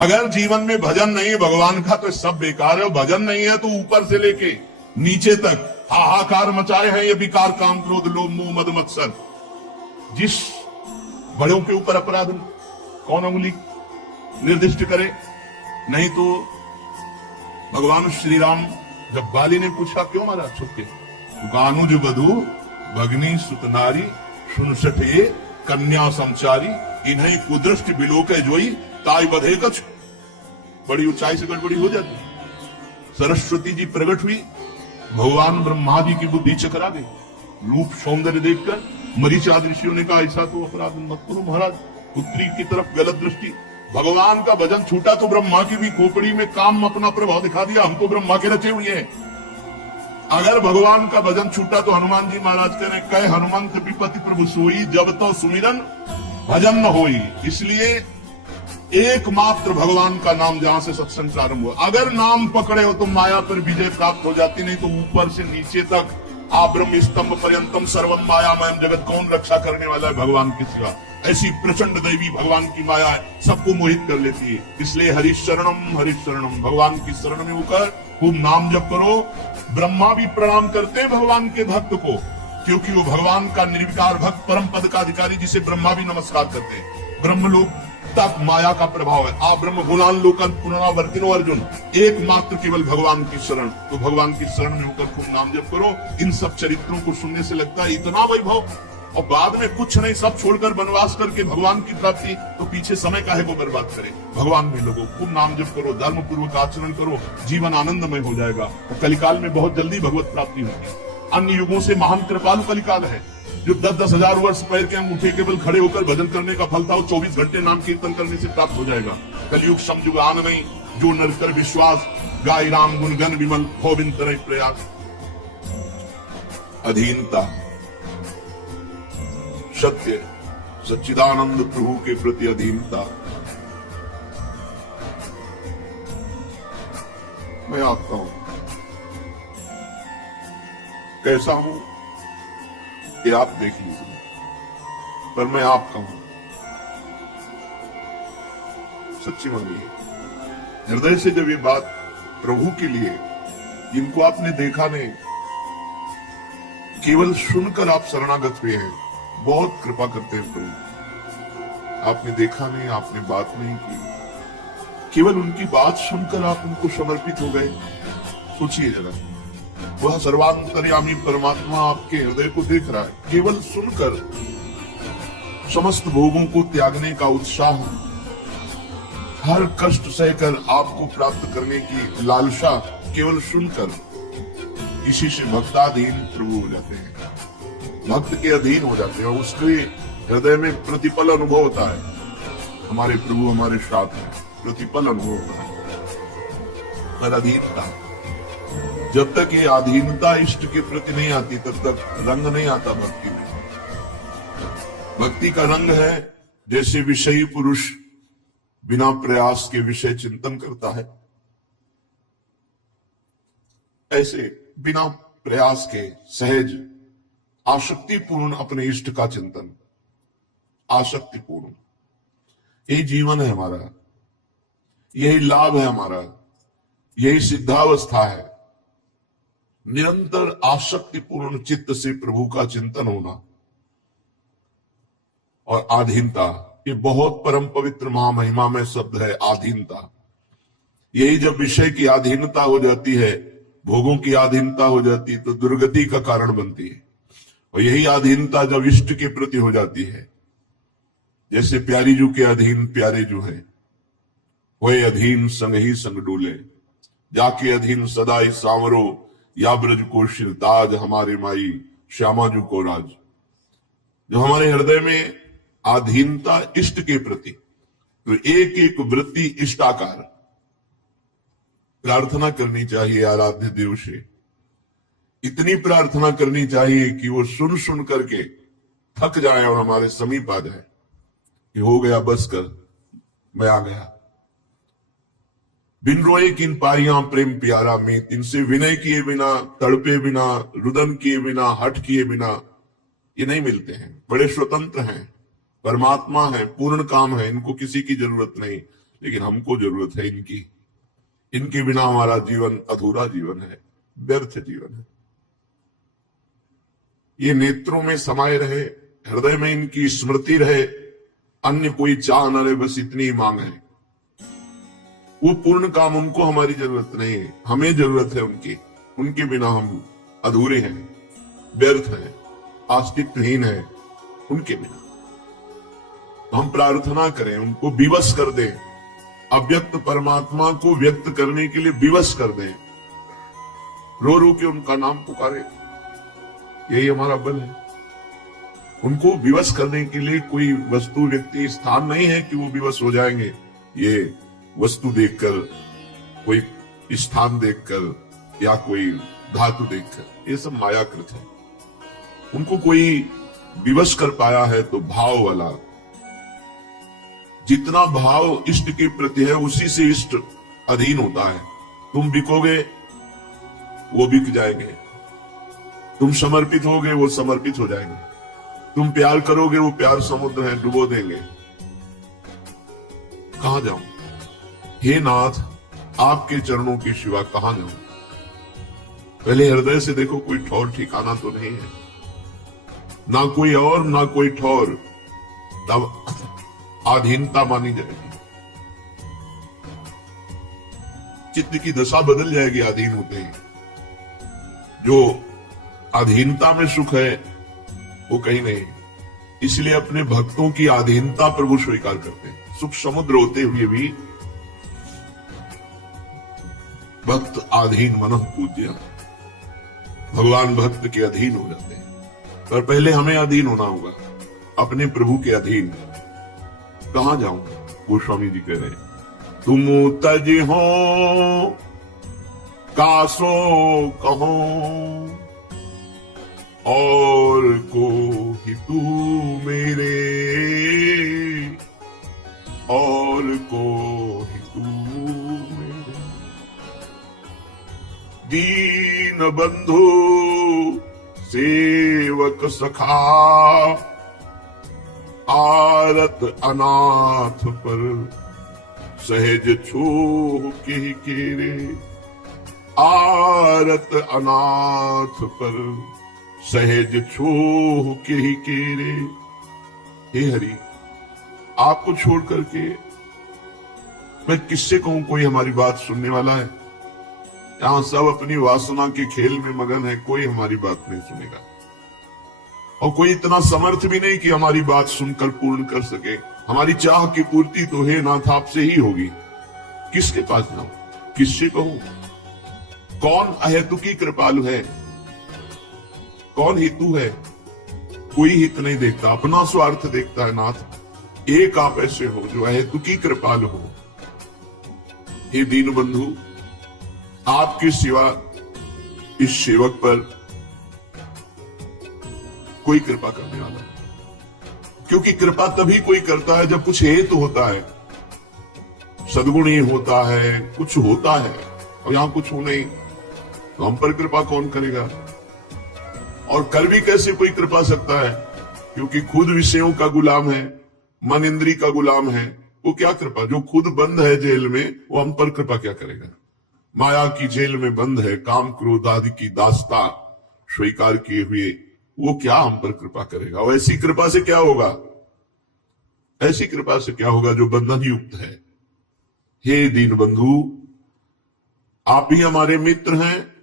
अगर जीवन में भजन नहीं है भगवान का तो सब बेकार है। भजन नहीं है तो ऊपर से लेके नीचे तक हाहाकार मचाए हैं ये विकार, काम, क्रोध, लोभ, मोह, मद, मत्सर। जिस बड़ों के ऊपर अपराध कौन उंगली निर्दिष्ट करे? नहीं तो भगवान श्री राम जब बाली ने पूछा क्यों मारा छुपके, गानुज बधु भगनी सुतनारी सुनसठे कन्या समचारी इन्हें कुदृष्टि बिलोके जोई ताई बधे कछ। बड़ी ऊंचाई से गड़बड़ी हो जाती। सरस्वती जी प्रकट हुई, भगवान ब्रह्मा जी की बुद्धि चकरा गई। रूप सौंदर्य देखकर मरीचिका ऋषियों ने कहा ऐसा तो अपराध मत करो महाराज, पुत्री की तरफ गलत दृष्टि। भगवान का भजन छूटा तो ब्रह्मा की भी खोपड़ी में काम अपना प्रभाव दिखा दिया। हम तो ब्रह्मा के रचे हुए हैं। अगर भगवान का भजन छूटा तो हनुमान जी महाराज कह रहे कह हनुमंत विपति प्रभु सोई जब तो सुमिरन भजन न होई। इसलिए एकमात्र भगवान का नाम जहां से सत्संग प्रारंभ हुआ। अगर नाम पकड़े हो तो माया पर विजय प्राप्त हो जाती, नहीं तो ऊपर से नीचे तक आप ब्रह्म स्तंभ पर्यंतम सर्वम मायामयम जगत कौन रक्षा करने वाला है भगवान के सिवा। ऐसी प्रचंड दैवी भगवान की माया है, सबको मोहित कर लेती है। इसलिए हरिशरणम भगवान की शरण में होकर खूब नाम जप करो। ब्रह्मा भी प्रणाम करते हैं भगवान के भक्त को, क्योंकि वो भगवान का निर्विकार भक्त परम पद का अधिकारी जिसे ब्रह्मा भी नमस्कार करते हैं। ब्रह्मलोक तक माया का प्रभाव है। आप ब्रह्म गुणान लोकन पुनरावर्तिनो अर्जुन, एकमात्र केवल भगवान की शरण। तो भगवान की शरण में होकर खूब नाम जप करो। इन सब चरित्रों को सुनने से लगता है इतना वैभव, और बाद में कुछ नहीं, सब छोड़कर वनवास करके भगवान की प्राप्ति, तो पीछे समय काहे को बर्बाद करे। भगवान में लोगों खूब नाम जप करो, धर्म पूर्वक आचरण करो, जीवन आनंदमय हो जाएगा। और कलिकाल में बहुत जल्दी भगवत प्राप्ति होगी। अन्य युगों से महान कृपालु कलिकाल है, जो 10-10 हजार वर्ष पैर के अंगूठे केवल खड़े होकर भजन करने का फल था, वो 24 घंटे नाम कीर्तन करने से प्राप्त हो जाएगा। कलयुग समयुग आन नहीं, जो नर कर विश्वास, गाय राम गुण गण विमल हो बिन तरह प्रयास। अधीनता, सत्य सच्चिदानंद प्रभु के प्रति अधीनता। मैं आपका हूं, कैसा हूं ये आप देख लीजिए, पर मैं आपका हूं। सच्ची मानिए, हृदय से जब ये बात प्रभु के लिए, जिनको आपने देखा नहीं, केवल सुनकर आप शरणागत हुए हैं, बहुत कृपा करते हैं प्रभु। आपने देखा नहीं, आपने बात नहीं की, केवल उनकी बात सुनकर आप उनको समर्पित हो गए। सोचिए जरा, वह सर्वांतर्यामी परमात्मा आपके हृदय को देख रहा है। केवल सुनकर समस्त भोगों को त्यागने का उत्साह, हर कष्ट सहकर आपको प्राप्त करने की लालसा, केवल सुनकर इसी से भक्ताधीन प्रभु हो जाते हैं, भक्त के अधीन हो जाते हैं। उसके हृदय में प्रतिपल अनुभव होता है, हमारे प्रभु हमारे साथ हैं, प्रतिपल अनुभव होता है। पर अधीनता, जब तक ये अधीनता इष्ट के प्रति नहीं आती तब तक रंग नहीं आता भक्ति में। भक्ति का रंग है जैसे विषयी पुरुष बिना प्रयास के विषय चिंतन करता है, ऐसे बिना प्रयास के सहज आसक्तिपूर्ण अपने इष्ट का चिंतन। आसक्तिपूर्ण, यही जीवन है हमारा, यही लाभ है हमारा, यही सिद्धावस्था है। निरंतर आसक्तिपूर्ण चित्त से प्रभु का चिंतन होना और आधीनता, ये बहुत परम पवित्र महामहिमा में शब्द है आधीनता। यही जब विषय की आधीनता हो जाती है, भोगों की आधीनता हो जाती है, तो दुर्गति का कारण बनती है। और यही आधीनता जब इष्ट के प्रति हो जाती है, जैसे प्यारी जू के अधीन प्यारे जू है, वह अधीन संग ही संग डोले, जाके अधीन सदा ही सांवरो, या ब्रज को शिरताज हमारे माई श्यामा जू को राज। जो हमारे हृदय में आधीनता इष्ट के प्रति, तो एक एक वृत्ति इष्टाकार प्रार्थना करनी चाहिए आराध्य देव से। इतनी प्रार्थना करनी चाहिए कि वो सुन सुन करके थक जाए और हमारे समीप आ जाए कि हो गया, बस कर, मैं आ गया। बिन रोए किन पाइयां प्रेम प्यारा मीत, इनसे विनय किए बिना, तड़पे बिना, रुदन किए बिना, हट किए बिना ये नहीं मिलते हैं। बड़े स्वतंत्र हैं, परमात्मा है, पूर्ण काम है, इनको किसी की जरूरत नहीं। लेकिन हमको जरूरत है इनकी। इनके बिना हमारा जीवन अधूरा जीवन है, व्यर्थ जीवन है। ये नेत्रों में समाये रहे, हृदय में इनकी स्मृति रहे, अन्य कोई चाह न रहे, बस इतनी ही मांग है। वो पूर्ण काम, उनको हमारी जरूरत नहीं है, हमें जरूरत है उनकी। उनके बिना हम अधूरे हैं, व्यर्थ हैं, अस्तित्वहीन है उनके बिना। तो हम प्रार्थना करें, उनको विवश कर दें, अव्यक्त परमात्मा को व्यक्त करने के लिए विवश कर दें, रो रो के उनका नाम पुकारे। यही हमारा बल है। उनको विवश करने के लिए कोई वस्तु, व्यक्ति, स्थान नहीं है कि वो विवश हो जाएंगे। ये वस्तु देखकर, कोई स्थान देखकर या कोई धातु देखकर, ये सब मायाकृत है। उनको कोई विवश कर पाया है तो भाव वाला, जितना भाव इष्ट के प्रति है उसी से इष्ट अधीन होता है। तुम बिकोगे वो बिक जाएंगे, तुम समर्पित होगे वो समर्पित हो जाएंगे, तुम प्यार करोगे वो प्यार समुद्र है, डुबो देंगे। कहां जाऊं हे नाथ, आपके चरणों के सिवा कहां जाऊं? पहले हृदय से देखो, कोई ठौर ठिकाना तो नहीं है, ना कोई और ना कोई ठौर, तब आधीनता मानी जाएगी। चित्त की दशा बदल जाएगी अधीन होते ही। जो अधीनता में सुख है वो कहीं नहीं। इसलिए अपने भक्तों की अधीनता प्रभु स्वीकार करते हैं। सुख समुद्र होते हुए भी भक्त अधीन मनः पूज्य, भगवान भक्त के अधीन हो जाते हैं। पर पहले हमें अधीन होना होगा, अपने प्रभु के अधीन। कहां जाऊं? गोस्वामी जी कह रहे हैं, तुम तज हो कासो कहो, और को ही तू मेरे, और को ही तू मेरे। दीन बंधु सेवक सखा, आरत अनाथ पर सहज छोह के केरे। आरत अनाथ पर सहज छोह के ही केरे। हे हरि, आपको छोड़ करके मैं किससे कहूं कोई हमारी बात सुनने वाला है? यहां सब अपनी वासना के खेल में मगन है, कोई हमारी बात नहीं सुनेगा। और कोई इतना समर्थ भी नहीं कि हमारी बात सुनकर पूर्ण कर सके। हमारी चाह की पूर्ति तो हे नाथ आपसे ही होगी। किसके पास जाऊं, किससे कहूं? कौन अहेतुकी कृपालु है, कौन हेतु है? कोई हित नहीं देखता, अपना स्वार्थ देखता है। नाथ एक आप ऐसे हो जो अहेतुकी कृपालु हो। हे दीन बंधु, आपके सिवा इस सेवक पर कोई कृपा करने वाला नहीं। क्योंकि कृपा तभी कोई करता है जब कुछ हेतु होता है, सद्गुण ही होता है, कुछ होता है। और यहां कुछ हो नहीं तो हम पर कृपा कौन करेगा? और कर भी कैसे कोई कृपा सकता है? क्योंकि खुद विषयों का गुलाम है, मन इंद्री का गुलाम है। वो क्या कृपा? जो खुद बंद है जेल में, वो हम पर कृपा क्या करेगा? माया की जेल में बंद है, काम क्रोध आदि की दास्ता स्वीकार किए हुए, वो क्या हम पर कृपा करेगा? और ऐसी कृपा से क्या होगा? ऐसी कृपा से क्या होगा जो बंधन युक्त है। हे दीन बंधु, आप ही हमारे मित्र हैं,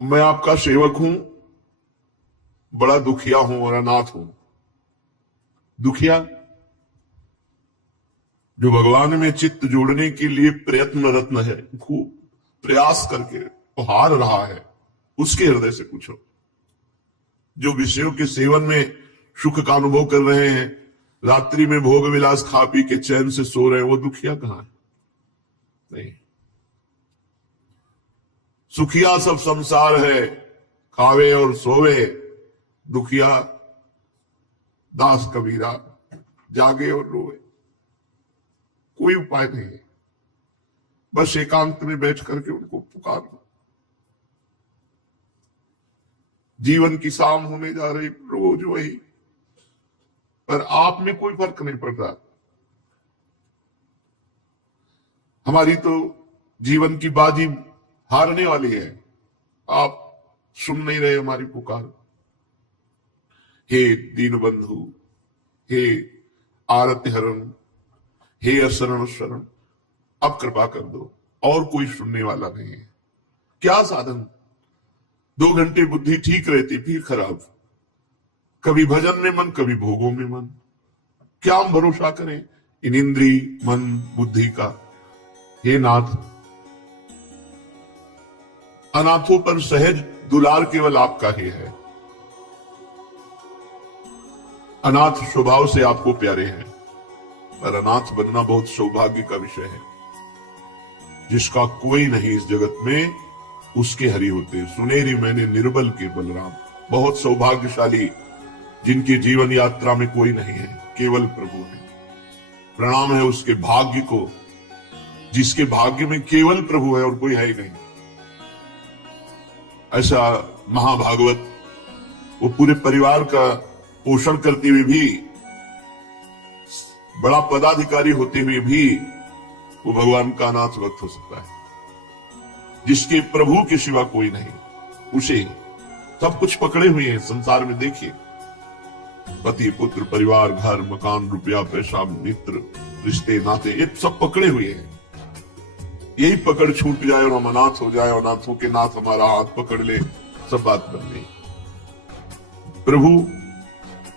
मैं आपका सेवक हूं, बड़ा दुखिया हूं और अनाथ हूं। दुखिया जो भगवान में चित्त जोड़ने के लिए प्रयत्नरत है, खूब प्रयास करके हार रहा है, उसके हृदय से पूछो। जो विषयों के सेवन में सुख का अनुभव कर रहे हैं, रात्रि में भोग विलास खा पी के चैन से सो रहे हैं, वो दुखिया कहां है? नहीं। सुखिया सब संसार है, खावे और सोवे। दुखिया दास कबीरा जागे और रोए। कोई उपाय नहीं है, बस एकांत में बैठ करके उनको पुकार दो। जीवन की शाम होने जा रही, रोज वही, पर आप में कोई फर्क नहीं पड़ रहा। हमारी तो जीवन की बाजी हारने वाली है। आप सुन नहीं रहे हमारी पुकार। हे दीनबंधु, हे आरति हरण, हे असरण शरण, अब कृपा कर दो। और कोई सुनने वाला नहीं है। क्या साधन? 2 घंटे बुद्धि ठीक रहती, फिर खराब। कभी भजन में मन, कभी भोगों में मन। क्या हम भरोसा करें इन इंद्री मन बुद्धि का? हे नाथ, अनाथों पर सहज दुलार केवल आपका ही है। अनाथ स्वभाव से आपको प्यारे हैं, पर अनाथ बनना बहुत सौभाग्य का विषय है। जिसका कोई नहीं इस जगत में, उसके हरि होते। सुनेरी मैंने निर्बल के बलराम। बहुत सौभाग्यशाली जिनकी जीवन यात्रा में कोई नहीं है, केवल प्रभु है। प्रणाम है उसके भाग्य को, जिसके भाग्य में केवल प्रभु है और कोई है ही नहीं। ऐसा महाभागवत, वो पूरे परिवार का पोषण करते हुए भी, बड़ा पदाधिकारी होते हुए भी वो भगवान का अनाथ भक्त हो सकता है। जिसके प्रभु के सिवा कोई नहीं, उसे सब कुछ पकड़े हुए हैं संसार में। देखिए, पति पुत्र परिवार घर मकान रुपया पैसा मित्र रिश्ते नाते, ये सब पकड़े हुए हैं। यही पकड़ छूट जाए और हम अनाथ हो जाए, अनाथों के नाथ हमारा हाथ पकड़ ले, सब बात बन गई। प्रभु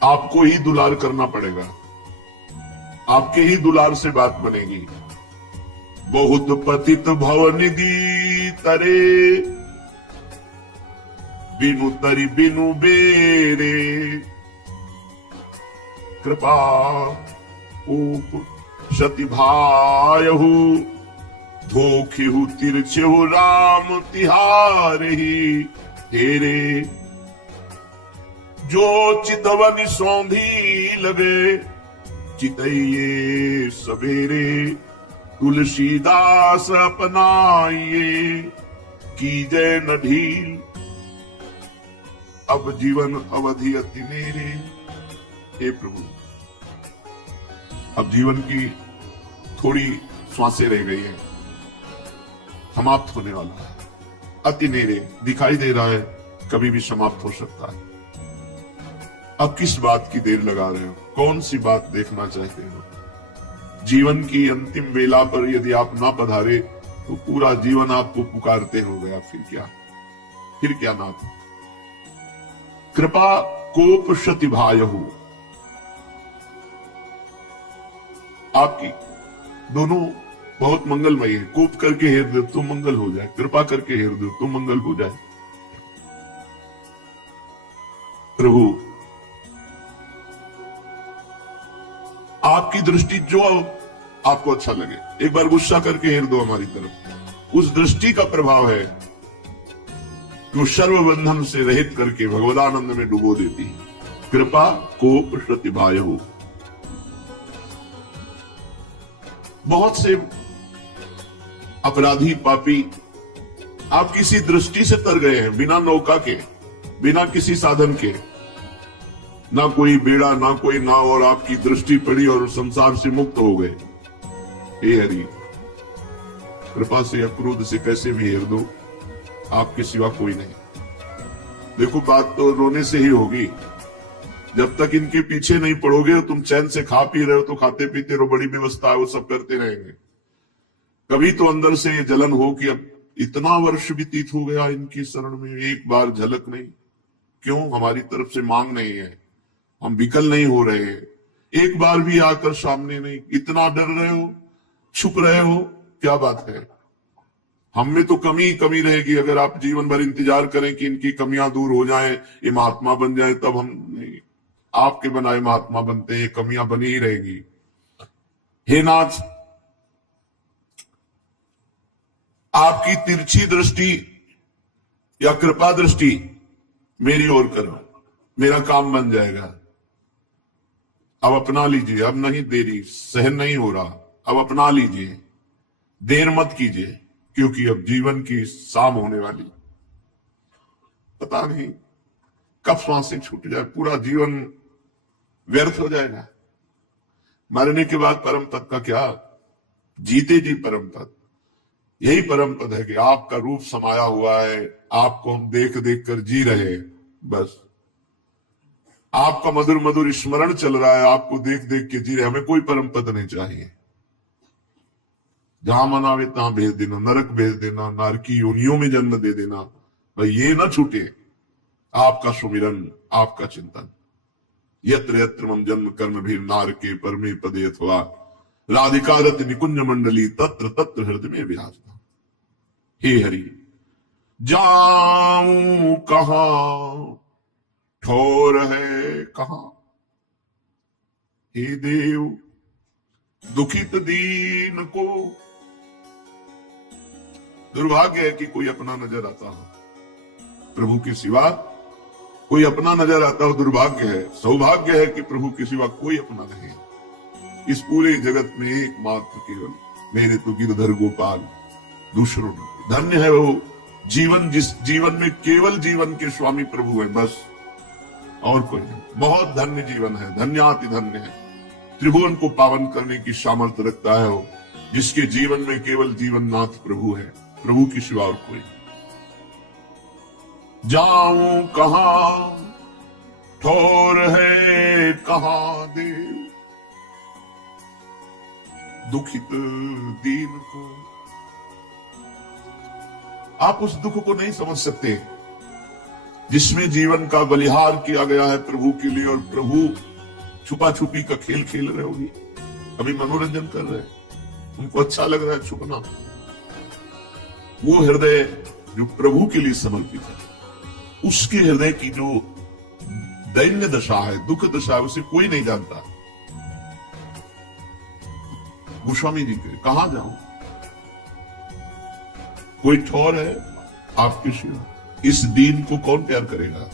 आपको ही दुलार करना पड़ेगा, आपके ही दुलार से बात बनेगी। बहुत पतित भवनिधि तरे, बिनु तरी बिनु बेरे। कृपा ऊप सति भायहु, धोखेहु तिरछेहु राम तिहारहि हेरे। जो चितवन सौंधी लगे, चितइये सवेरे। तुलसीदास अपनाइए, कीजय न ढील। अब जीवन अवधि अति मेरे। हे प्रभु, अब जीवन की थोड़ी श्वासें रह गई है, समाप्त होने वाला है। अति नेरे दिखाई दे रहा है, कभी भी समाप्त हो सकता है। अब किस बात की देर लगा रहे हो? कौन सी बात देखना चाहते हो? जीवन की अंतिम वेला पर यदि आप ना पधारे तो पूरा जीवन आपको पुकारते हो गया। फिर क्या नाथ? कृपा कोप शति भायहु, आपकी दोनों बहुत मंगलमय है। कोप करके हेर दो तो मंगल हो जाए, कृपा करके हेर दो तो मंगल हो जाए। प्रभु आपकी दृष्टि जो आपको अच्छा लगे, एक बार गुस्सा करके हेर दो हमारी तरफ। उस दृष्टि का प्रभाव है कि वो सर्व बंधन से रहित करके भगवदानंद में डुबो देती है। कृपा कोप प्रतिभायहु। बहुत से अपराधी पापी आप किसी दृष्टि से तर गए हैं, बिना नौका के, बिना किसी साधन के, ना कोई बेड़ा ना कोई नाव, और आपकी दृष्टि पड़ी और संसार से मुक्त हो गए। हे हरि, कृपा से या क्रोध से कैसे भी हेर दो, आपके सिवा कोई नहीं। देखो, बात तो रोने से ही होगी। जब तक इनके पीछे नहीं पड़ोगे, तुम चैन से खा पी रहे हो तो खाते पीते रहो, बड़ी व्यवस्था है, वो सब करते रहेंगे। कभी तो अंदर से ये जलन हो कि अब इतना वर्ष व्यतीत हो गया इनकी शरण में, एक बार झलक नहीं। क्यों? हमारी तरफ से मांग नहीं है, हम विकल नहीं हो रहे हैं, एक बार भी आकर सामने नहीं। इतना डर रहे हो, छुप रहे हो, क्या बात है? हम में तो कमी ही कमी रहेगी। अगर आप जीवन भर इंतजार करें कि इनकी कमियां दूर हो जाएं, ये महात्मा बन जाएं, तब हम नहीं। आपके बनाए महात्मा बनते, ये कमियां बनी ही रहेगी। हे नाथ, आपकी तिरछी दृष्टि या कृपा दृष्टि मेरी ओर करो, मेरा काम बन जाएगा। अब अपना लीजिए, अब नहीं देरी, सहन नहीं हो रहा, अब अपना लीजिए, देर मत कीजिए, क्योंकि अब जीवन की शाम होने वाली। पता नहीं कब सांसें छूट जाए, पूरा जीवन व्यर्थ हो जाएगा। मरने के बाद परम पद का क्या? जीते जी परम पद। यही परम पद है कि आपका रूप समाया हुआ है, आपको हम देख देख कर जी रहे हैं, बस आपका मधुर मधुर स्मरण चल रहा है, आपको देख देख के जी रहे, हमें कोई परम पद नहीं चाहिए। जहां मनावे तहां भेज देना, नरक भेज देना, नारकी योनियों में जन्म दे देना, भाई ये ना छूटे आपका सुमिरन, आपका चिंतन। यत्र यत्र मम जन्म कर्म भी नारके परमे पदे अथवा राधिका रत निकुंज मंडली तत्र तत्र हृदय में विराजता। हे हरि जाऊं कहां ठोर है कहां, हे देव दुखित दीन को। दुर्भाग्य है कि कोई अपना नजर आता हो, प्रभु के सिवा कोई अपना नजर आता हो, दुर्भाग्य है। सौभाग्य है कि प्रभु के सिवा कोई अपना नहीं। इस पूरे जगत में एकमात्र केवल मेरे तो गिरधर गोपाल, दूसरों नहीं। धन्य है वो जीवन जिस जीवन में केवल जीवन के स्वामी प्रभु है, बस और कोई नहीं। बहुत धन्य जीवन है, धन्याति धन्य है। त्रिभुवन को पावन करने की सामर्थ्य रखता है वो, जिसके जीवन में केवल जीवन नाथ प्रभु है, प्रभु की सिवा और कोई। जाऊं कहां ठोर है कहां देव दुखित दीन को। आप उस दुख को नहीं समझ सकते जिसमें जीवन का बलिहार किया गया है प्रभु के लिए, और प्रभु छुपा छुपी का खेल खेल रहे होगी, अभी मनोरंजन कर रहे हैं, उनको अच्छा लग रहा है छुपना। वो हृदय जो प्रभु के लिए समर्पित है, उसके हृदय की जो दैन्य दशा है, दुख दशा है, उसे कोई नहीं जानता। गोस्वामी जी के कहां जाऊं, कोई ठौर है आपके सिवा, इस दीन को कौन प्यार करेगा।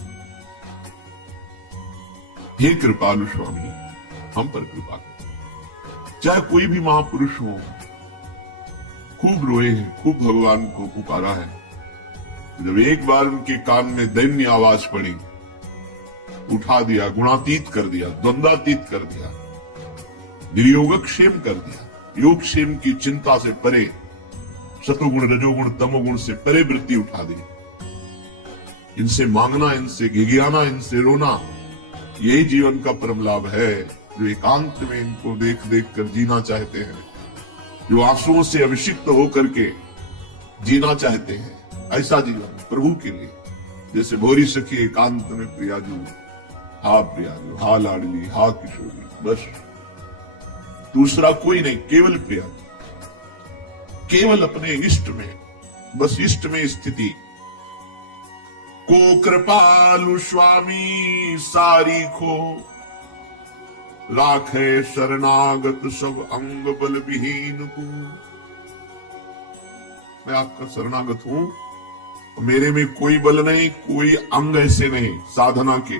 हे कृपालु स्वामी हम पर कृपा करो। चाहे कोई भी महापुरुष हो, खूब रोए हैं, खूब भगवान को पुकारा है, जब एक बार उनके कान में दैन्य आवाज पड़ी, उठा दिया, गुणातीत कर दिया, द्वंद्वातीत कर दिया, निर्योगक्षेम कर दिया, योगक्षेम की चिंता से परे, सतोगुण रजोगुण तमोगुण से परे वृत्ति उठा दी। इनसे मांगना, इनसे घिघियाना, इनसे रोना, यही जीवन का परम लाभ है। जो एकांत में इनको देख देख कर जीना चाहते हैं, जो आंसुओं से अभिषिक्त होकर के जीना चाहते हैं, ऐसा जीवन प्रभु के लिए। जैसे भोरी सखी एकांत में प्रियाजू, हा प्रियाजू, हा लाडली, हा किशोरी, बस दूसरा कोई नहीं, केवल प्रियाजू, केवल अपने इष्ट में, बस इष्ट में स्थिति। को कृपालु स्वामी सारी खो, राखे शरणागत सब अंग बल विहीन को। मैं आपका शरणागत हूं, मेरे में कोई बल नहीं, कोई अंग ऐसे नहीं साधना के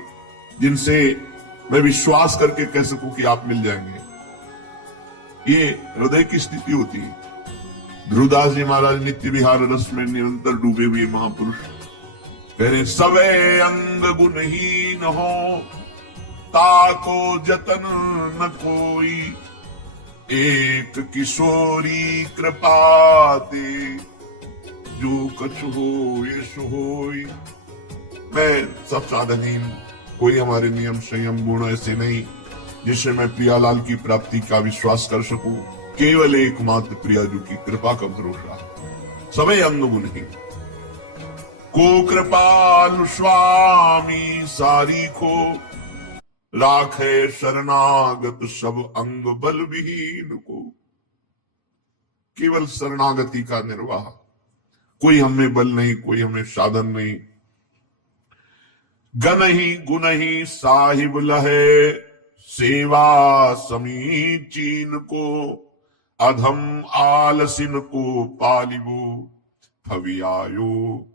जिनसे मैं विश्वास करके कह सकूं कि आप मिल जाएंगे। ये हृदय की स्थिति होती है। ध्रुवदास जी महाराज नित्य विहार रस में निरंतर डूबे हुए महापुरुष कह रहे, सवे अंग गुणहीन हो, ताको जतन न कोई, एक किशोरी कृपाते, जो कछु हो ये सो होई। मैं सब साधनहीन, कोई हमारे नियम संयम गुण ऐसे नहीं जिससे मैं प्रियालाल की प्राप्ति का विश्वास कर सकूं। केवल एकमात्र प्रियाजू की कृपा का भरोसा। सवे अंग गुणहीन, को कृपालु स्वामी सारी को, राखे शरणागत सब अंग बल विहीन को। केवल शरणागति का निर्वाह, कोई हमें बल नहीं, कोई हमें साधन नहीं। गण ही गुण ही साहिब लहे, सेवा समीचीन को, अधम आलसिन को पालिबो, फवियायो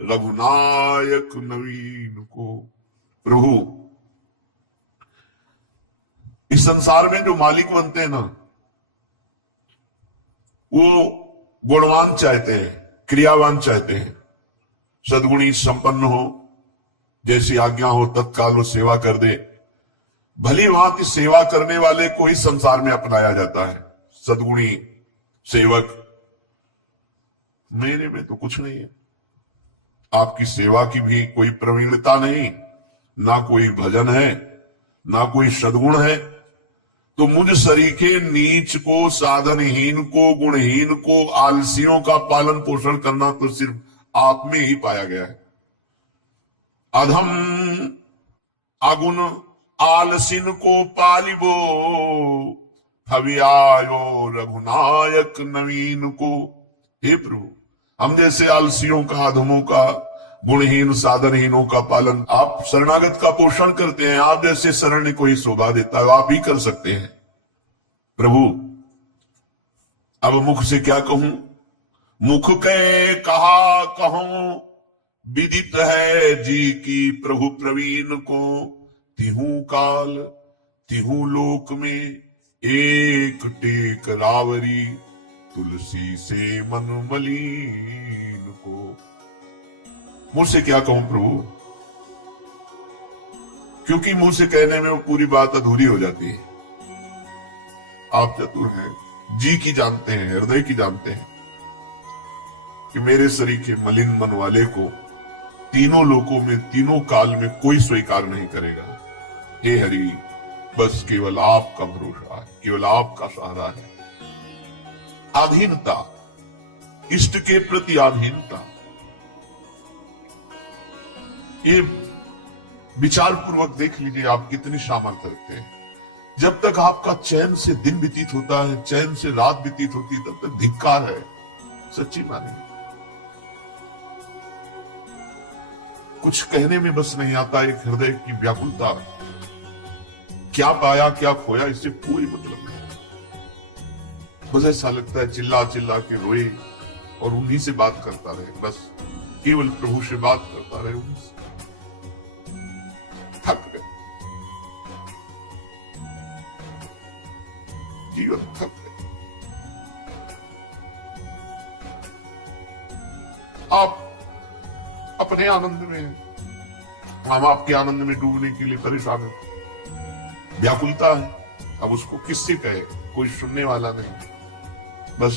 रघुनायक नवीन को। प्रभु इस संसार में जो मालिक बनते हैं ना, वो गुणवान चाहते हैं, क्रियावान चाहते हैं, सद्गुणी संपन्न हो, जैसी आज्ञा हो तत्काल वो सेवा कर दे। भली भांति सेवा करने वाले को ही संसार में अपनाया जाता है, सद्गुणी सेवक। मेरे में तो कुछ नहीं है, आपकी सेवा की भी कोई प्रवीणता नहीं, ना कोई भजन है, ना कोई सद्गुण है। तो मुझ सरीखे नीच को, साधनहीन को, गुणहीन को, आलसियों का पालन पोषण करना तो सिर्फ आप में ही पाया गया है। अधम अगुण आलसिन को पालिबो, हवियायो रघुनायक नवीन को। हे प्रभु, हम जैसे आलसियों का, अधमों का, गुणहीन साधनहीनों का पालन आप शरणागत का पोषण करते हैं। आप जैसे शरण को ही शोभा देता है, आप ही कर सकते हैं। प्रभु, अब मुख से क्या कहूं, मुख के कहा कहूं, विदित है जी की प्रभु प्रवीण को। तिहू काल तिहू लोक में एक टेक रावरी, तुलसी से मन मलिन को। मुझसे क्या कहूं प्रभु, क्योंकि मुंह से कहने में वो पूरी बात अधूरी हो जाती है। आप चतुर हैं, जी की जानते हैं, हृदय की जानते हैं कि मेरे शरीर के मलिन मन वाले को तीनों लोकों में, तीनों काल में कोई स्वीकार नहीं करेगा। हे हरि, बस केवल आपका भरोसा है, केवल आपका सहारा है। आधीनता, इष्ट के प्रति आधीनता, ये विचार पूर्वक देख लीजिए आप कितनी सामर्थ्य रखते हैं। जब तक आपका चैन से दिन व्यतीत होता है, चैन से रात व्यतीत होती है, तब तक धिक्कार है, सच्ची माने। कुछ कहने में बस नहीं आता, एक हृदय की व्याकुलता, क्या पाया क्या खोया इससे कोई मतलब नहीं। बस ऐसा लगता है चिल्ला चिल्ला के रोए और उन्हीं से बात करता रहे, बस केवल प्रभु से बात करता रहे। उन्हीं से थक गए, जीवन थक गए। आप अपने आनंद में, हम आपके आनंद में डूबने के लिए परेशान हैं। व्याकुलता है, अब उसको किससे कहे, कोई सुनने वाला नहीं, बस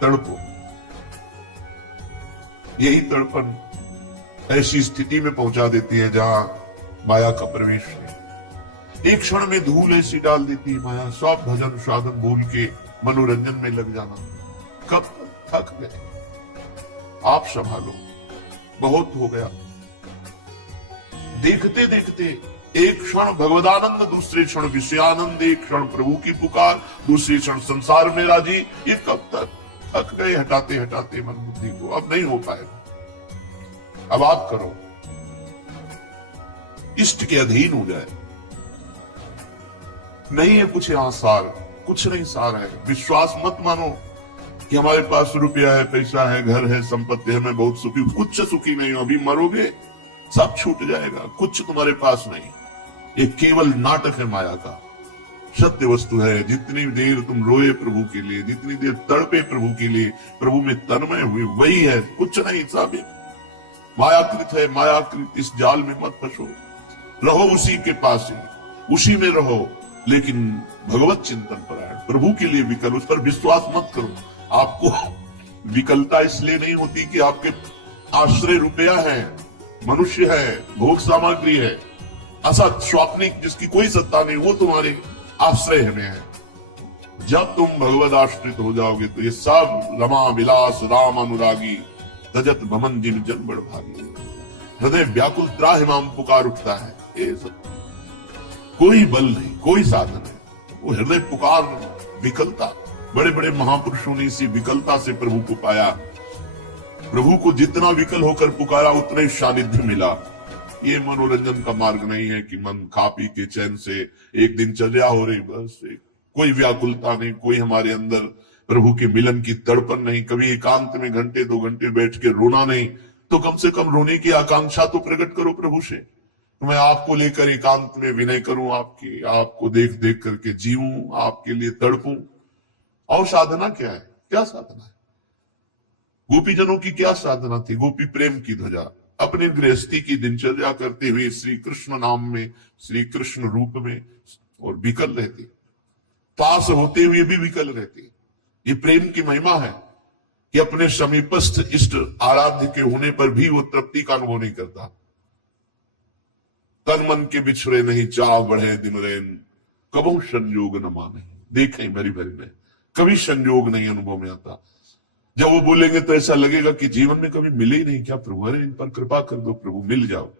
तड़पो। यही तड़पन ऐसी स्थिति में पहुंचा देती है जहां माया का प्रवेश है। एक क्षण में धूल ऐसी डाल देती है माया, सब भजन साधन भूल के मनोरंजन में लग जाना। कब थक गए, आप संभालो, बहुत हो गया। देखते देखते एक क्षण भगवदानंद, दूसरे क्षण विषयानंद, एक क्षण प्रभु की पुकार, दूसरे क्षण संसार में राजी। ये कब तक? थक गए हटाते हटाते मन बुद्धि को, अब नहीं हो पाएगा। अब आप करो, इष्ट के अधीन हो जाए। नहीं है कुछ यहां सार, कुछ नहीं सार है। विश्वास मत मानो कि हमारे पास रुपया है, पैसा है, घर है, संपत्ति है, मैं बहुत सुखी हूं। कुछ सुखी नहीं हो, अभी मरोगे सब छूट जाएगा, कुछ तुम्हारे पास नहीं। ये केवल नाटक है माया का, सत्य वस्तु है। जितनी देर तुम रोए प्रभु के लिए, जितनी देर तड़पे प्रभु के लिए, प्रभु में तन्मय हुए, वही है, कुछ नहीं। सब मायाकृत है, मायाकृत इस जाल में मत फंसो, रहो उसी के पास ही, उसी में रहो, लेकिन भगवत चिंतन पर आए, प्रभु के लिए विकल, उस पर विश्वास मत करो। आपको विकलता इसलिए नहीं होती कि आपके आश्रय रुपया है, मनुष्य है, भोग सामग्री है, असत स्वाप्निक जिसकी कोई सत्ता नहीं, वो तुम्हारे आश्रय में है। जब तुम भगवद आश्रित हो जाओगे तो ये सब रमा विलास राम अनुरागी, तजत भमन जिन जन बड़ भागी। हृदय व्याकुल त्राहिमाम पुकार उठता है। ये सब कोई बल नहीं, कोई साधन है, वो हृदय पुकार, विकलता। बड़े बड़े महापुरुषों ने इसी विकलता से प्रभु को पाया। प्रभु को जितना विकल होकर पुकारा उतना ही सानिध्य मिला। ये मनोरंजन का मार्ग नहीं है कि मन खा पी के चैन से एक दिन चर्या हो रही, बस कोई व्याकुलता नहीं, कोई हमारे अंदर प्रभु के मिलन की तड़पन नहीं। कभी एकांत में घंटे 2 घंटे बैठ के रोना नहीं, तो कम से कम रोने की आकांक्षा तो प्रकट करो प्रभु से। तो मैं आपको लेकर एकांत में विनय करूं, आपको देख देख करके जीऊं, आपके लिए तड़पूं। और साधना क्या है? क्या साधना है? गोपीजनों की क्या साधना थी? गोपी प्रेम की ध्वजा अपनी गृहस्थी की दिनचर्या करते हुए श्री कृष्ण नाम में, श्री कृष्ण रूप में, और विकल रहती, पास होते हुए भी विकल रहती। ये प्रेम की महिमा है कि अपने समीपस्थ इष्ट आराध्य के होने पर भी वो तृप्ति का अनुभव नहीं करता। तन मन के बिछड़े नहीं चाह बढ़े दिन रैन, कबहू संयोग न माने। देखें मेरी बहन ने, कभी संयोग नहीं अनुभव में आता। जब वो बोलेंगे तो ऐसा लगेगा कि जीवन में कभी मिले ही नहीं क्या प्रभु, अरे इन पर कृपा कर दो प्रभु, मिल जाओ।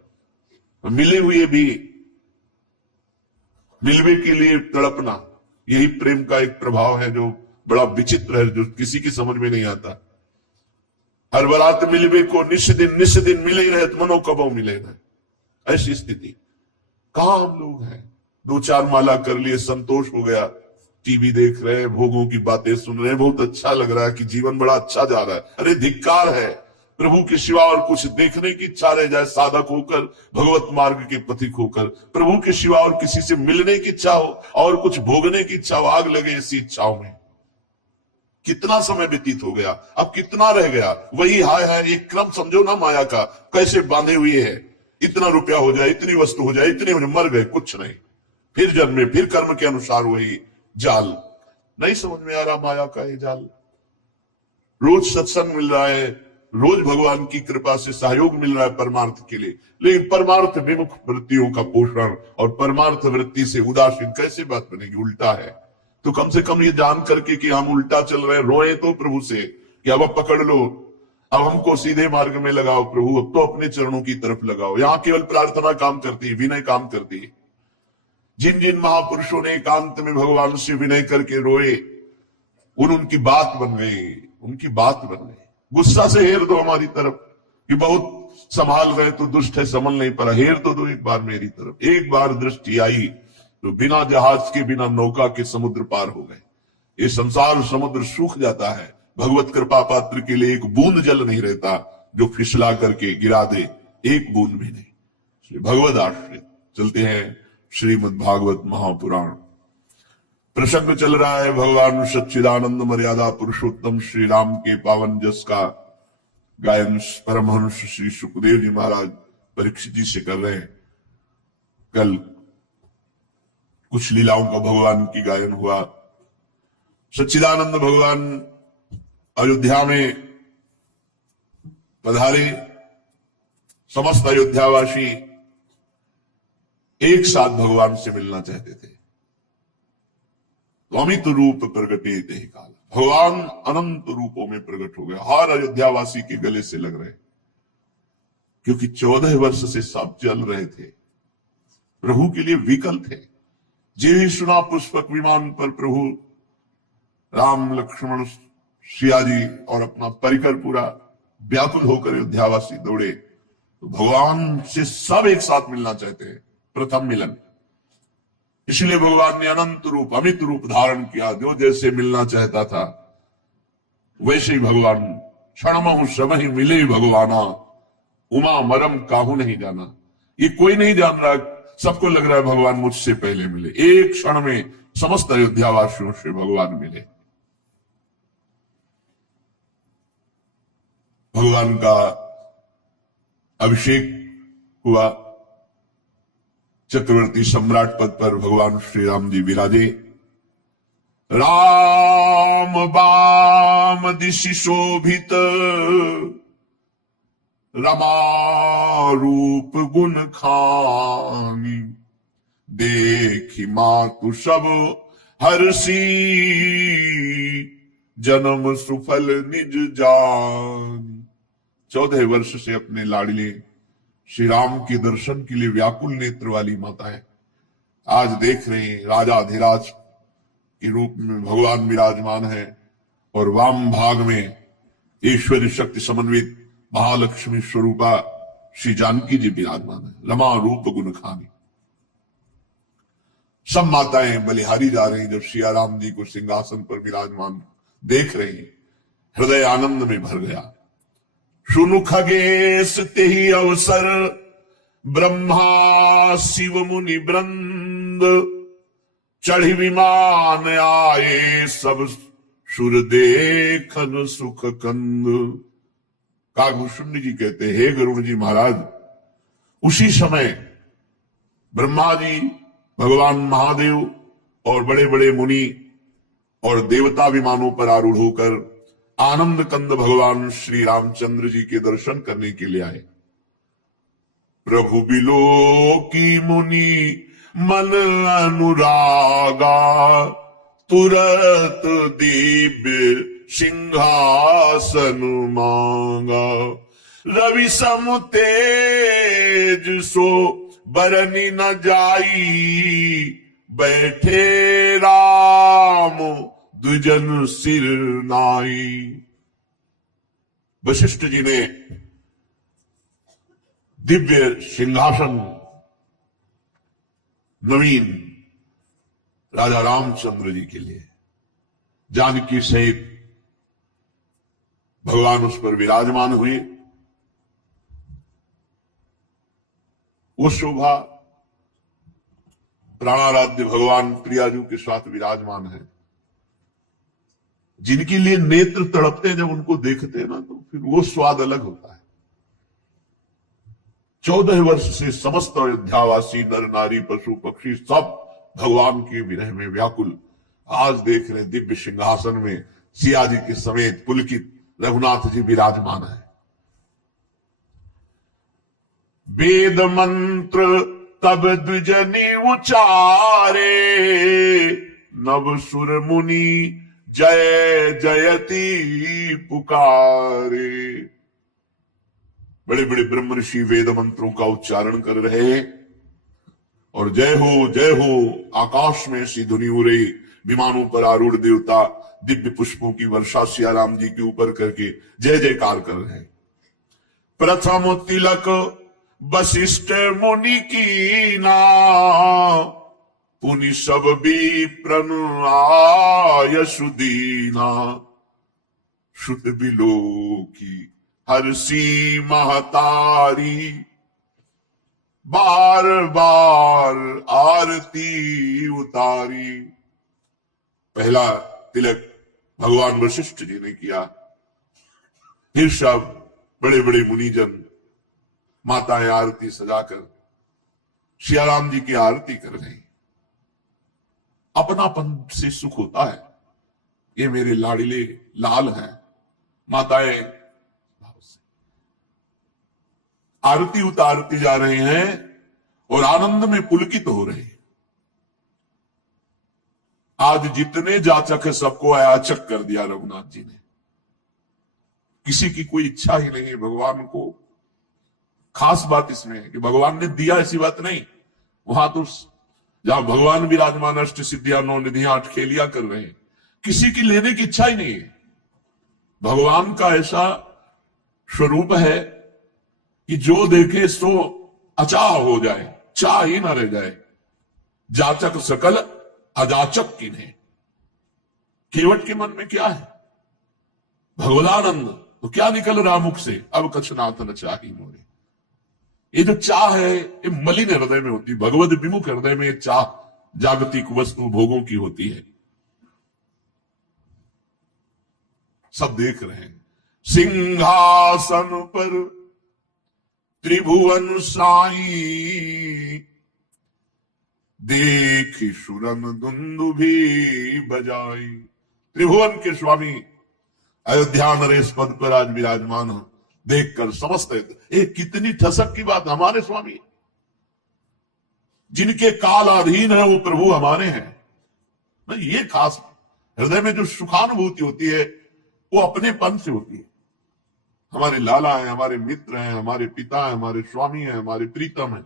मिले हुए भी मिलवे के लिए तड़पना, यही प्रेम का एक प्रभाव है जो बड़ा विचित्र है, जो किसी की समझ में नहीं आता। हर बरात मिलवे को निस दिन मिले ही रहे, मनो कबो मिले न, ऐसी स्थिति। कहां हम लोग हैं? 2-4 माला कर लिए, संतोष हो गया, टीवी देख रहे हैं, भोगों की बातें सुन रहे हैं, बहुत अच्छा लग रहा है कि जीवन बड़ा अच्छा जा रहा है। अरे धिक्कार है, प्रभु के सिवा और कुछ देखने की इच्छा रह जाए, साधक होकर, भगवत मार्ग के पथिक होकर, प्रभु के सिवा और किसी से मिलने की इच्छा हो और कुछ भोगने की इच्छा हो, आग लगे ऐसी इच्छाओं में। कितना समय व्यतीत हो गया, अब कितना रह गया? वही हाय हाय, एक क्रम समझो ना माया का, कैसे बांधे हुए है। इतना रुपया हो जाए, इतनी वस्तु हो जाए, इतने मर गए, कुछ नहीं, फिर जन्मे, फिर कर्म के अनुसार वही जाल। नहीं समझ में आ रहा माया का ये जाल। रोज सत्संग मिल रहा है, रोज भगवान की कृपा से सहयोग मिल रहा है परमार्थ के लिए, लेकिन परमार्थ विमुख वृत्तियों का पोषण और परमार्थ वृत्ति से उदासीन कैसे बात बनेगी? उल्टा है। तो कम से कम ये जान करके कि हम उल्टा चल रहे हैं, रोए तो प्रभु से कि अब पकड़ लो, अब हमको सीधे मार्ग में लगाओ प्रभु, अब तो अपने चरणों की तरफ लगाओ। यहां केवल प्रार्थना काम करती है, विनय काम करती है। जिन जिन महापुरुषों ने एकांत में भगवान से विनय करके रोए, उनकी बात बन गई, उनकी बात बन गई। गुस्सा से हेर दो हमारी तरफ कि बहुत संभाल रहे तो दुष्ट है, संभल नहीं पड़ा, हेर तो दो एक बार मेरी तरफ। एक बार दृष्टि आई तो बिना जहाज के, बिना नौका के समुद्र पार हो गए। ये संसार समुद्र सूख जाता है, भगवत कृपा पात्र के लिए एक बूंद जल नहीं रहता जो फिसला करके गिरा दे, एक बूंद भी नहीं। भगवत आश्रित चलते हैं श्रीमद् भागवत महापुराण। प्रसंग चल रहा है भगवान सच्चिदानंद मर्यादा पुरुषोत्तम श्री राम के पावन जस का गायन परमहंस श्री सुखदेव जी महाराज परीक्षित जी से कर रहे हैं। कल कुछ लीलाओं का भगवान की गायन हुआ। सच्चिदानंद भगवान अयोध्या में पधारे, समस्त अयोध्यावासी एक साथ भगवान से मिलना चाहते थे। अमित रूप प्रगटे ते काल, भगवान अनंत रूपों में प्रकट हो गया, हर अयोध्यावासी के गले से लग रहे, क्योंकि 14 वर्ष से सब चल रहे थे, प्रभु के लिए विकल थे। जी सुना पुष्पक विमान पर प्रभु राम लक्ष्मण सिया जी और अपना परिकर पूरा व्याकुल होकर अयोध्यावासी दौड़े, तो भगवान से सब एक साथ मिलना चाहते हैं, प्रथम मिलन। इसलिए भगवान ने अनंत रूप, अमित रूप धारण किया। जो जैसे मिलना चाहता था वैसे ही भगवान, क्षणमहु समय मिले भगवाना, उमा मरम काहू नहीं जाना। ये कोई नहीं जान रहा, सबको लग रहा है भगवान मुझसे पहले मिले। एक क्षण में समस्त अयोध्यावासियों से भगवान मिले। भगवान का अभिषेक हुआ, चक्रवर्ती सम्राट पद पर भगवान श्री राम जी विराजे। राम बाम दिशि शोभित, रमा रूप गुण खानी, देखी मातु सब हर्षी, जन्म सुफल निज जान। 14 वर्ष से अपने लाडले श्री राम के दर्शन के लिए व्याकुल नेत्र वाली माता है, आज देख रहे हैं राजाधिराज के रूप में भगवान विराजमान है, और वाम भाग में ईश्वरी शक्ति समन्वित महालक्ष्मी स्वरूपा श्री जानकी जी विराजमान है। रमा रूप गुण खानी, सब माताएं बलिहारी जा रही जब सिया राम जी को सिंहासन पर विराजमान देख रही, हृदय आनंद में भर गया। सुनु खगेश तेहि अवसर, ब्रह्मा शिव मुनि वृंद, चढ़ी विमान आए सब सुर देखन सुख कंद। काकभूषुंड जी कहते, हे गरुड़ जी महाराज, उसी समय ब्रह्मा जी, भगवान महादेव और बड़े बड़े मुनि और देवता विमानों पर आरूढ़ होकर आनंद कंद भगवान श्री रामचंद्र जी के दर्शन करने के लिए आए। प्रभु बिलो की मुनि मन अनुरागा, तुरत दिव्य सिंहासन मांगा। रवि सम तेज सो बरनी न जाई, बैठे राम द्विजन सिर नाई। वशिष्ठ जी ने दिव्य सिंहासन नवीन राजा रामचंद्र जी के लिए जानकी सहित भगवान उस पर विराजमान हुए। वो शोभा प्राणाराध्य भगवान प्रियाजू के साथ विराजमान है। जिनके लिए नेत्र तड़पते हैं, जब उनको देखते हैं ना, तो फिर वो स्वाद अलग होता है। 14 वर्ष से समस्त अयोध्यावासी नर नारी पशु पक्षी सब भगवान के विरह में व्याकुल। आज देख रहे दिव्य सिंहासन में सिया जी के समेत पुलकित रघुनाथ जी विराजमान है। वेद मंत्र तब द्विजनी उचारे, नव सुर मुनि जय जयति पुकारे। बड़े बड़े ब्रह्म ऋषि वेद मंत्रों का उच्चारण कर रहे और जय हो आकाश में सी धुनी हो रही। विमानों पर आरूढ़ देवता दिव्य पुष्पों की वर्षा सिया राम जी के ऊपर करके जय जयकार कर रहे हैं। प्रथम तिलक वशिष्ठ मुनि की ना, पुनि सब भी प्रण आयसु दीना। शुद्ध बिलो की हर्षी महतारी, बार बार आरती उतारी। पहला तिलक भगवान वशिष्ठ जी ने किया, फिर सब बड़े बड़े मुनिजन माताएं आरती सजाकर सियाराम जी की आरती कर रही। अपनापन से सुख होता है। ये मेरे लाडले लाल हैं। माताएं आरती उतारती जा रहे हैं और आनंद में पुलकित हो रहे हैं। आज जितने जाचक है सबको अयाचक कर दिया रघुनाथ जी ने। किसी की कोई इच्छा ही नहीं है भगवान को। खास बात इसमें है कि भगवान ने दिया, ऐसी बात नहीं। वहां तो जहां भगवान विराजमान अष्ट सिद्धियां 9 निधियां 8 खेलियां कर रहे हैं, किसी की लेने की इच्छा ही नहीं है। भगवान का ऐसा स्वरूप है कि जो देखे सो अचाह हो जाए, चाह ही ना रह जाए। जाचक सकल अजाचक किन्हें। केवट के मन में क्या है? भगवदानंद। तो क्या निकल रहा मुख से? अब कछनाथ न चाही मोरे। ये जो चाह है ये मलिन हृदय में होती है। भगवद विमुख हृदय में चाह जागतिक वस्तु भोगों की होती है। सब देख रहे हैं। सिंहासन पर त्रिभुवन साई, देखी सुरन दुंदुभी बजाई। त्रिभुवन के स्वामी अयोध्या नरेश पद पर आज विराजमान हो। देखकर समस्त एक कितनी ठसक की बात। हमारे स्वामी जिनके काल अधीन है वो प्रभु हमारे हैं। ये खास हृदय में जो सुखानुभूति होती है वो अपनेपन से होती है। हमारे लाला हैं, हमारे मित्र हैं, हमारे पिता हैं, हमारे स्वामी हैं, हमारे प्रीतम हैं।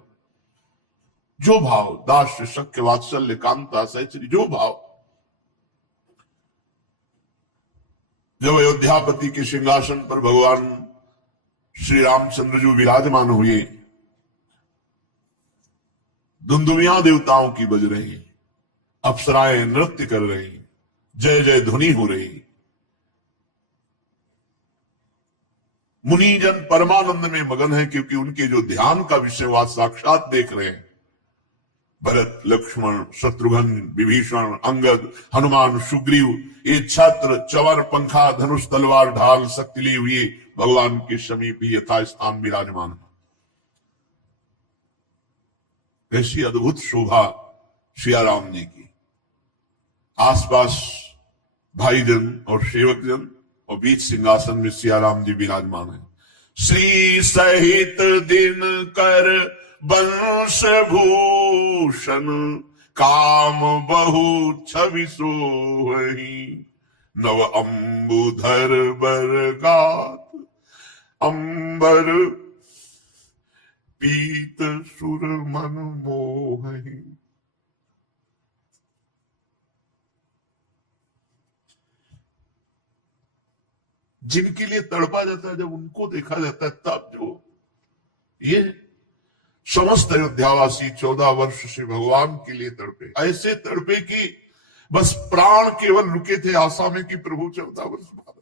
जो भाव दास्य शक्य वात्सल्य कांता सहचरी, जो भाव। जब अयोध्यापति के सिंहासन पर भगवान श्री रामचंद्र जी विराजमान हुए, दुंदुभियां देवताओं की बज रही, अप्सराएं नृत्य कर रही, जय जय ध्वनि हो रही। मुनिजन परमानंद में मगन है क्योंकि उनके जो ध्यान का विषय वो साक्षात देख रहे हैं। भरत, लक्ष्मण, शत्रुघ्न, विभीषण, अंगद, हनुमान, सुग्रीव, ये छत्र, चवर, पंखा, धनुष, तलवार, ढाल, शक्ति लिए हुए भगवान के समीप ही यथा स्थान विराजमान है। ऐसी अद्भुत शोभा सियाराम जी की। आसपास भाईजन और सेवकजन और बीच सिंहासन में सियाराम जी विराजमान है। श्री सहित दिन कर वंश भूषण काम बहु छवि सोहि नव अंबुधर बरगात अंबर पीत सुर मन मोहि। जिनके लिए तड़पा जाता है, जब उनको देखा जाता है, तब जो ये समस्त अयोध्यावासी 14 वर्ष से भगवान के लिए तड़पे, ऐसे तड़पे कि बस प्राण केवल रुके थे आशा में कि प्रभु 14 वर्ष बाद